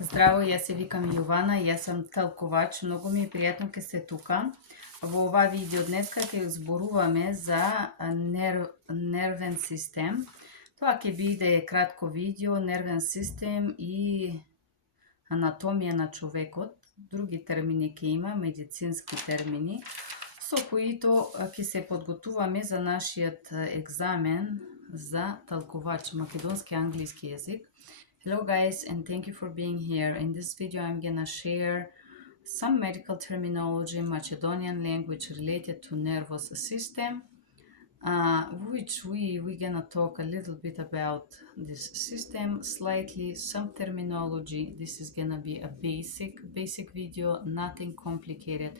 Здраво, јас се викам Јована, јас сум талкувач, многу ми е пријатно ке сте тука. Во ова видео днеска ќе зборуваме за нервен систем. Тоа ќе биде кратко видео, нервен систем и анатомија на човекот. Други термини ќе има, медицински термини, со които ќе се подготуваме за нашиот екзамен за талкувач, македонски англиски јазик. Hello guys, and thank you for being here. In this video I'm gonna share some medical terminology, Macedonian language related to nervous system, which we're gonna talk a little bit about this system, slightly some terminology. This is gonna be a basic video, nothing complicated,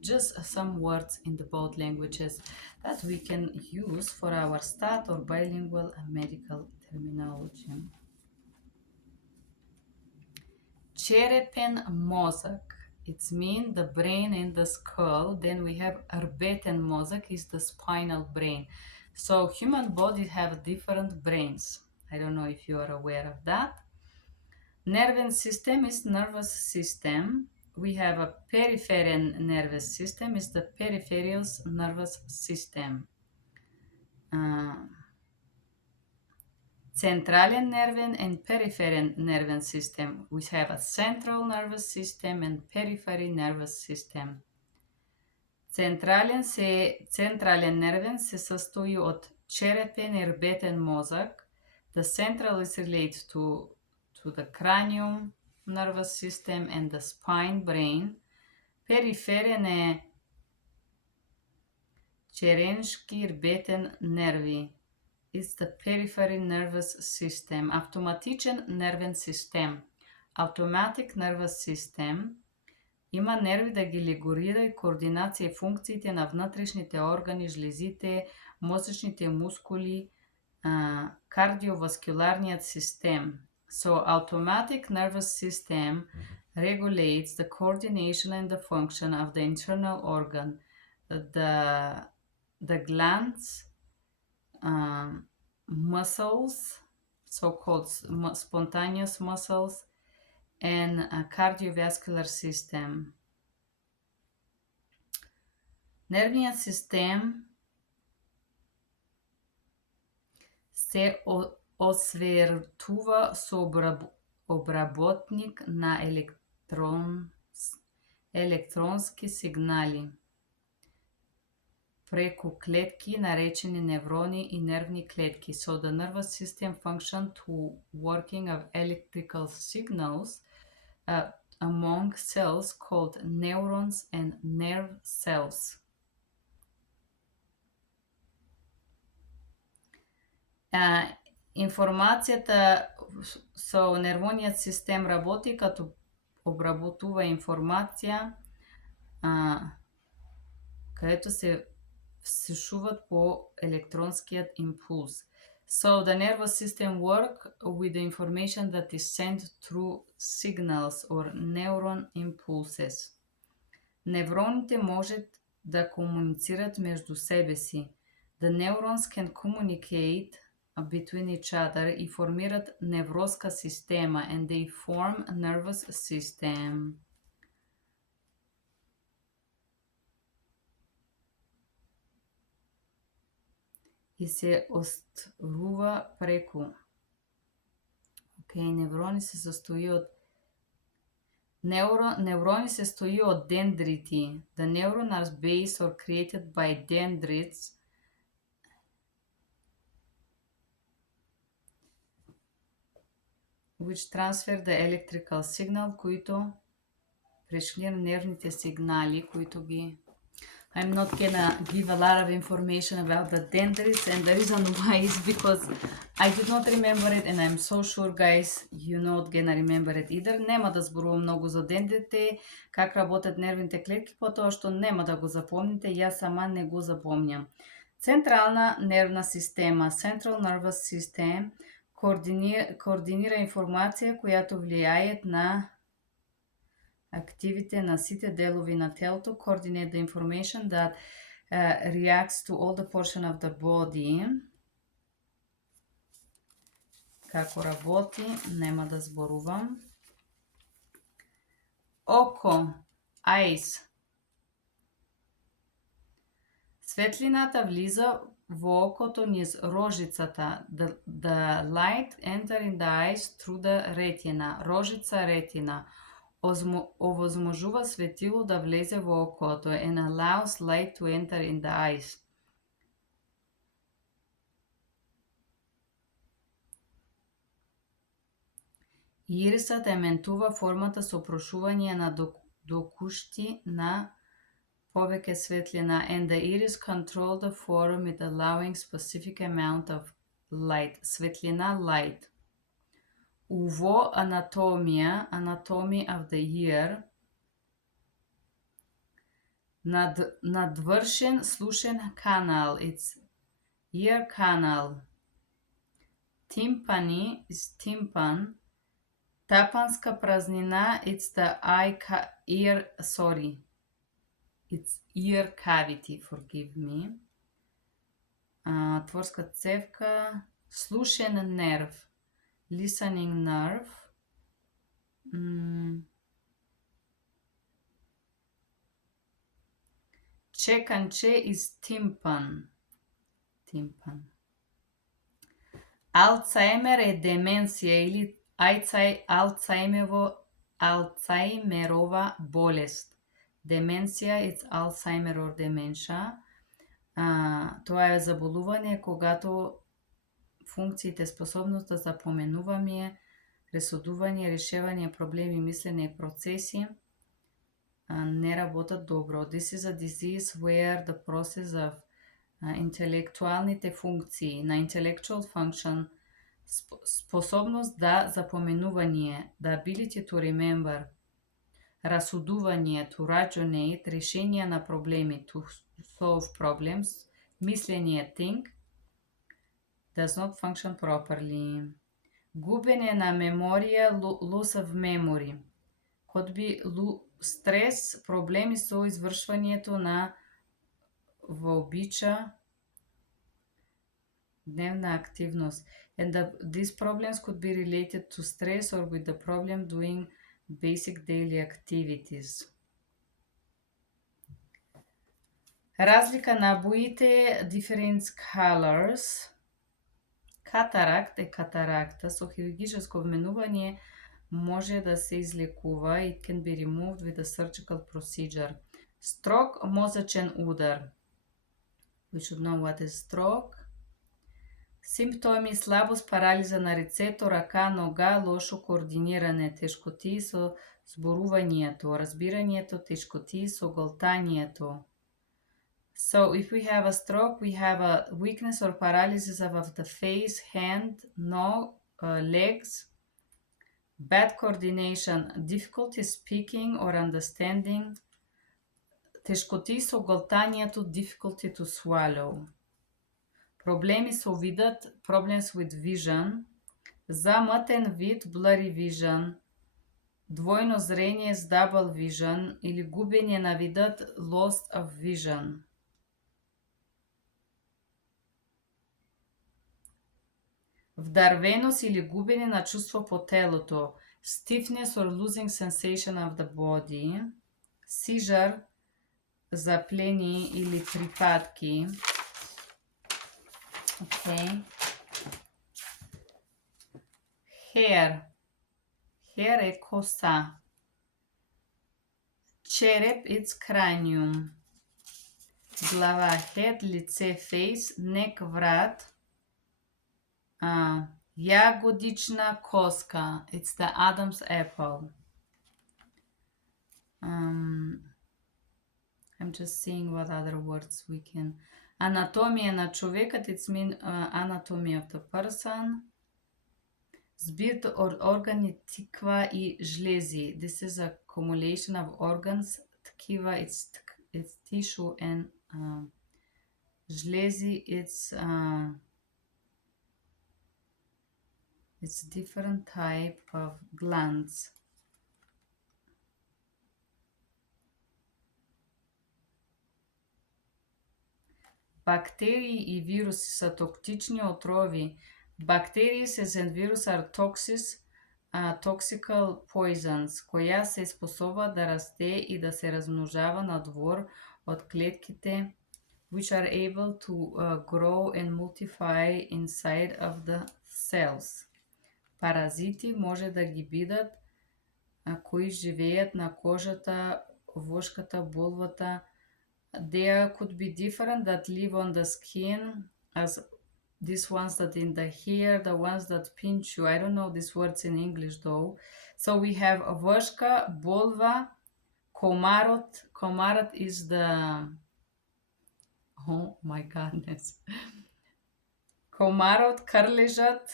just some words in the both languages that we can use for our stat or bilingual medical terminology. Черепен мозак, it's mean the brain in the skull. Then we have рбетен мозак, is the spinal brain. So human body have different brains. I don't know if you are aware of that. Nervous system is nervous system. We have a peripheral nervous system, is the peripheral nervous system. Centralen nerven and peripheral nervous system. We have a central nervous system and peripheral nervous system. Централен нервен се състои од черепен и рбетен мозак. The central is related to the cranium nervous system and the spine brain. Периферен е череншки рбетен нерви. It's the peripheral nervous system. Автоматичен нервен систем. Automatic nervous system има нерви да ги регулира и координација функциите на внатрешните органи, жлезите, мозечните мускули, кардиоваскуларниот систем. So automatic nervous system regulates the coordination and the function of the internal organ, the glands, muscles, so-called spontaneous muscles, and a cardiovascular system. Нервниот систем се освертува со обработник на електронски сигнали преку клетки наречени неврони и нервни клетки. So the nervous system function to working of electrical signals among cells called neurons and nerve cells. Информацијата со нервониот систем работи като обработува информација каето се всушуваат по електронскиот импулс. So the nervous system work with the information that is sent through signals or neuron impulses. Невроните можат да комуницират меѓу себе си. The neurons can communicate between each other и формираат невроска система, and they form a nervous system. И се остварува преку. Неврони се состои од неврони се состои од дендрити. The neuron are based or created by dendrites. Which transfer the electrical signal, които прешлија нервните сигнали, които ги I'm not gonna give a lot of information about the dendrites, and the reason why is because I did not remember it, and I'm so sure guys you not gonna remember it either. Нема да зборувам многу за дендрите, как работат нервните клетки, потоа што нема да го запомните, јас сама не го запомням. Централна нервна система, Central Nervous System, координира информација којато влијаат на активите на сите делови на телото, coordinate the information that reacts to all the portion of the body. Како работи, нема да зборувам. Око, eyes. Светлината влиза во окото низ рожицата. The light enter in the eyes through the retina. Рожица, ретина. Овозможува светило да влезе во окото and allows light to enter in the eyes. Ирисот ементува формата со прошување на докушти на повеќе светлина and the iris control the form with allowing specific amount of light. Светлина, light. Уво анатомија, anatomy of the ear. Надвршен слушен канал, it's ear canal. Тимпани is tympan. Тапанска празнина, it's the it's ear cavity, forgive me. Творска цевка, слушен нерв, listening nerve. Чеканче is tympan. Алцхаймер е деменција или Алцхаймерова болест. Деменција is Alzheimer or dementia. Тоа е заболување когато функциите, способноста за поменување, ресудување, решавање проблеми, мислење и процеси не работат добро. This is a disease where the process of интелектуалните функции, на intellectual function, способност да запоменување, the ability to remember, расудување, to rationate, решение на проблеми, to solve problems, мислење, think, does not function properly. Губење на меморија, loss of memory. Could be стрес, проблеми со извршвањето на вообича дневна активност. And these problems could be related to stress or with the problem doing basic daily activities. Разлика на боите, different colors. Катаракт е катаракта. Со хирургичко вменување може да се излекува. It can be removed with a surgical procedure. Строк мозачен удар. We should know what is stroke. Симптоми: слабост, парализа на рицето, рака, нога, лошо координиране, тешкотии со зборувањето, разбирањето, тешкотии со голтањето. So if we have a stroke, we have a weakness or paralysis of the face, hand, legs, bad coordination, difficulty speaking or understanding, тешкотии со голтањето, difficulty to swallow. Проблеми со видот, problems with vision, замътен вид, blurry vision, двојно зрење, double vision или губење на видот, loss of vision. Вдарвеност или губење на чувство по телото, stiffness or losing sensation of the body, seizure, заплени или припадки. Okay. Hair е коса. Череп, it's cranium. Глава, head, лице, face, neck, врат. Јагодична коска, it's the Adam's apple. I'm just seeing what other words we can. Анатомија на човекот, it's mean anatomy of the person. Збир органи, тиква и жлези. This is a accumulation of organs. Ткива, it's tissue, and жлези, it's different type of glands. Бактерии и вируси са токтични отрови. Bacteria and virus are toxic toxical poisons, коя се способа да расте и да се размножава надвор от клетките, which are able to grow and multiply inside of the cells. Паразити може да ги бидат кои живеят на кожата, вошката, болвата. There could be different that live on the skin, as these ones that in the hair, the ones that pinch you. I don't know these words in English though. So we have voshka, bolva, komarot. Komarot is the, oh my goodness. Komarot, karlejat.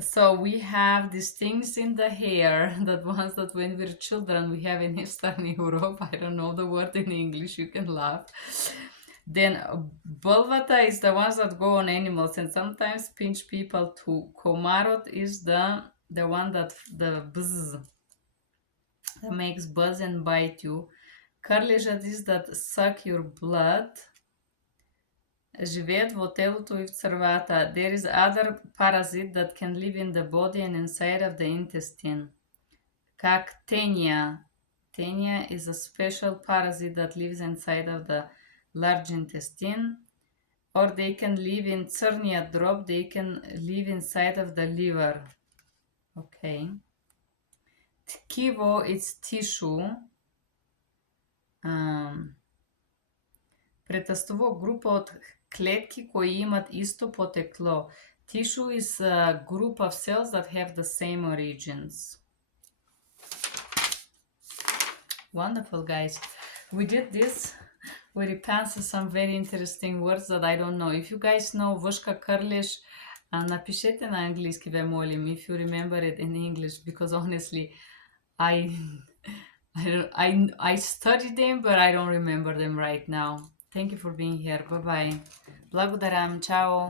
So we have these things in the hair, that ones that when we're children we have in Eastern Europe. I don't know the word in English, you can laugh. Then bolvata is the ones that go on animals and sometimes pinch people too. Komarot is the one that the buzz that makes buzz and bite you. Karlejat is that suck your blood. Живеят во телото и в црвата. There is other parasite that can live in the body and inside of the intestine. Как tenia. Tenia is a special parasite that lives inside of the large intestine. Or they can live in црният дроб. They can live inside of the liver. Okay. Tkivo is tissue. Претастово група од клетки кои имат исто потекло. Tissue is a group of cells that have the same origins. Wonderful, guys. We did this with repensed some very interesting words that I don't know. If you guys know Voshka Karlish, напишете на английски, ве молим, if you remember it in English, because honestly, I studied them, but I don't remember them right now. Thank you for being here. Bye-bye. Благодарам. Чао.